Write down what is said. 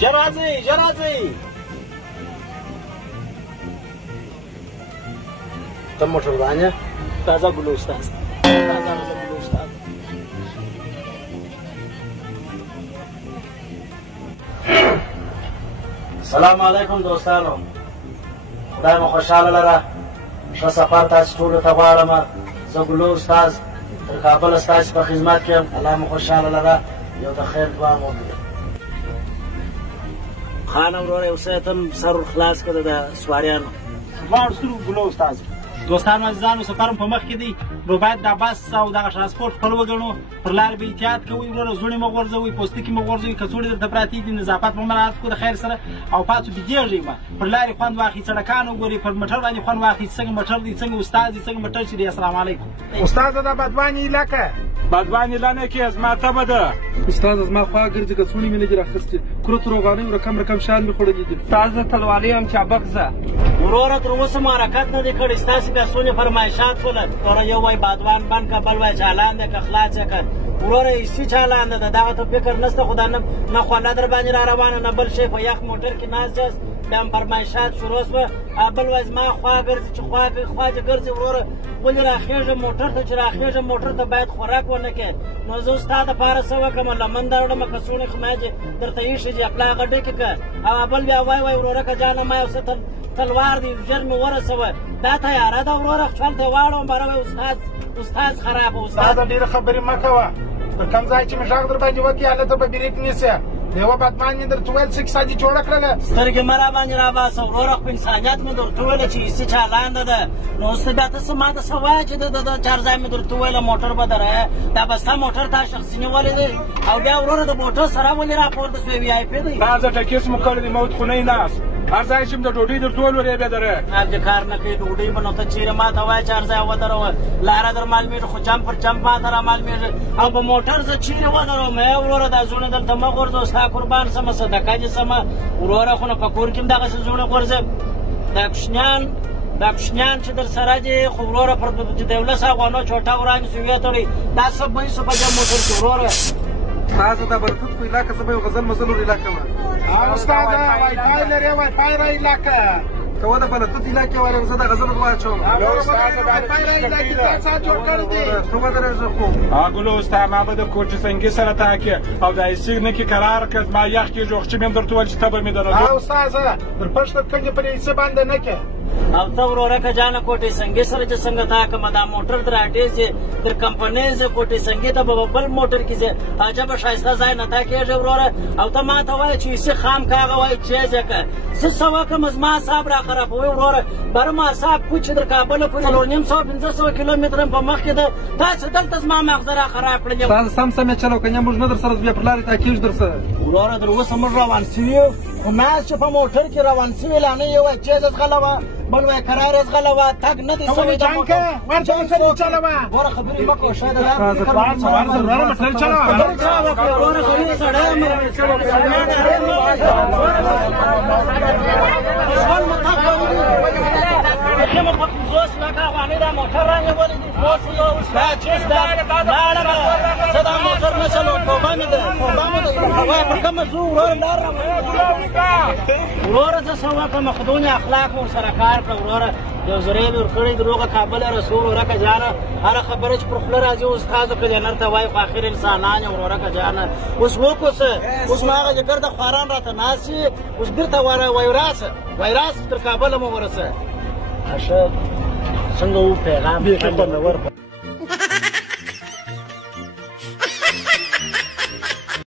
ژر راځئ ژر راځئ. ته موټردان یې؟ تازه ګلو استاد. تازه ګلو استاد. سلام علیکم دوستانو. خدای مو خوشحاله لره. ښه سفر تاسو ټولو ته غواړم. زه ګلو استاد تر کابل ستاسو په خدمت کې یم. الله مو خوشحاله لره. یو د خیر دعا مو وکړه. خانم وروره یو څه ته سر خلاص کړه د سواریانو. دواړو سترګو ګلو استاد. دوستانو عزیزانو سفر په مخ کې دی، نو باید دا بس او دغه ترانسپورټ خپل وګڼو. پر لار به احتیاط کوئ وروره، زوړې مه غورځوئ، پوستکي مه غورځوئ، کڅوړې درته پراتې دي نظافت په مراعات کړو د خیر سره او پاتو بېدېږئ مه. پر لارې خوند واخلئ، سړکان وګورئ، پر موټر باندې خوند واخلئ، څنګه موټر دی، څنګه استاد دی، څنګه موټر چې دی. السلام علیکم. استاده دا بدواني علاقه بدواني لانه کې زما تبه ده. استاد زما خوا ګرځي، کڅوړې مې نه دي راخیستې، کورت روغانۍ رقم شال مې خوړلي دي. تازه تلوالي هم چابک زه وروره تر اوسه مو حرکت نه دی کړی. ستاسې بیا څونه فرمایشات شوله. وروره یو وایي بادوان بند که، بل وایي چالان دی که خلاص یې که. وروره هیڅ چالان ده، د دغه ته فکر نشته. خو دا نه خوله در باندې را روانه نه بل شی. په یخ موټر کې ناست یاست، بیا هم فرمایشات شروع شوه. بل وایي زما خوا ګرځي چې خوا دې ګرځي. وروره ولې راخېږم موټر ته چې راخېږم موټر ته باید خوراک ونه کړې. نو زه ستا دپاره څه وکړم؟ لمن در وړمه کڅوړې خما چې درته ایښې دي خپله هغه ډکې کړه. او بل بیا وایي وروره که جانه ما یو څه تلوار دی ژر مې ورسوه. دا تیاره ده وروره خپل ته واړوم باره وایي استاد خراب استاده ډېرې خبرې مه کوه. پر کوم ځای چې مې غږ در باندې وکړي هلته به بریک نیسې. یوه بدمان مې درته وویل څه کیسه دې جوړه کړله. سترګې مه راباندې راباسه وروره. خو انسانیت مې درته وویله چې هیڅ چالانده ده. نو اوس بیا ته څه ما ته څه وایه چې د چارځای مې درته وویله موټر به درایه. دا به ستا موټر تا شخصي نیولی دی او بیا وروره د موټر سره ولې راپورته شوې وي آی پي دی. تازه ټکس مو کړی دی موت خو نه یې ناست. هر ځای چې م د ډوډۍ درته ولورې بیا دره دې کار نه کوي. ډوډۍ به نو ته چېرې ما ته وایه چارځای ودروه. لاره در معلومېږي خو جمپ پر جمپ ما ته را معلومېږي. او په موټر زه چېرې ودروم؟ وروره دا زړونه دلته مه غورځوه. ستا قربان سمه صدقه دې سمه وروره. خو نو په کور کې هم دغسې زړونه غورځم. دا کوشنیان چې در سره دي خو وروره پر د 11 افغانو چوټه ورانې شو ویې تړئ. دا څه بیې شو په دې موټر کې وروره. تازه دا بلوتوت په علاقه څه به یو غزل مزل ور علاقه وه. استاده وای فای لرې وای فای را علاقه که و د بلوتوت علاقې وایم زه د غزل ور واچوم. استاده وای فای را علاقې تا څه جوړ کړی دی؟ تو به درېږه خو ګلو استاد ما به د کوټې سنګي سره تاکې او دا ایسي نه کې قرار کړ ما یخ کې جوړ چې مې هم درته وویل چې تبه مې درلود. استاده در پښته کنجې پر ایسه باندې نه کې. او ته وروره که جانه کوټې سنګي سره چې څنګه تا کړمه دا موټر در اډې ځې در کمپنۍ ځې کوټې سنګي ته به بل موټر کې ځې عجبه ښایسته ځای نه تا کېږي وروره. او ته ما ته وایه چې ایسي خام که هغه وایي چیز یې که. زه څه وکړم؟ زما اعصاب را خرابوي وروره. بره مو اعصاب کوچ چې در کابله پورې 450 کیلومتره په مخ کې ده. تاسې دلته زما مغزه را خراب کړل. تاسې سم یې چلو که نه موږ نه در سره بیا پر لارې تاکېږو در سره. وروره در اوسه موږ روان سوي یو خو ناست چې په موټر کې روان سوي لا نه یو وایي چیز ځغله وه بل وایي کرار ځغله وه تګ نه دی سوی د موټر. وروره خبرې مه کوه شاید دا موټر رانیولی دی. دا چیز ده لاړمه زه دا موټر نه چلوم. توبه مې ده وایه پر کومه ځو وروره لار وروره زه څه وکړم؟ خدونه اخلاق مو ورسره کار کړه وروره. یو زری مې ورکړی دروغه کابل رسول وروره که جانه هره خبره چې پر خوله راځي استازو که جنر ته وایي خو اخر انسانان یې وروره که جانه. اوس وکړو څه؟ اوس نو هغه چې ګرده خواران راته ناست شي اوس بېرته وایي راسه تر کابله مو ورسه. ښه څنګه و پیغام